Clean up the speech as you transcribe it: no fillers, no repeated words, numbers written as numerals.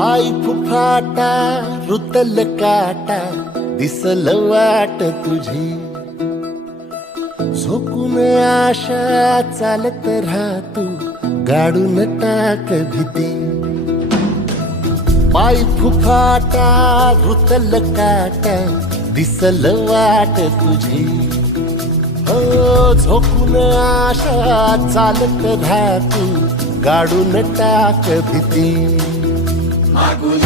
पाय फुफाटा रुतल काटा दिसल वाट तुझी झोकून आशा चालत राहतू गाडून टाक भीती पाय फुफाटा रुतल काटा दिसल वाट तुझी हो झोकून आशा चालत राहतू गाडून टाक भीती मागून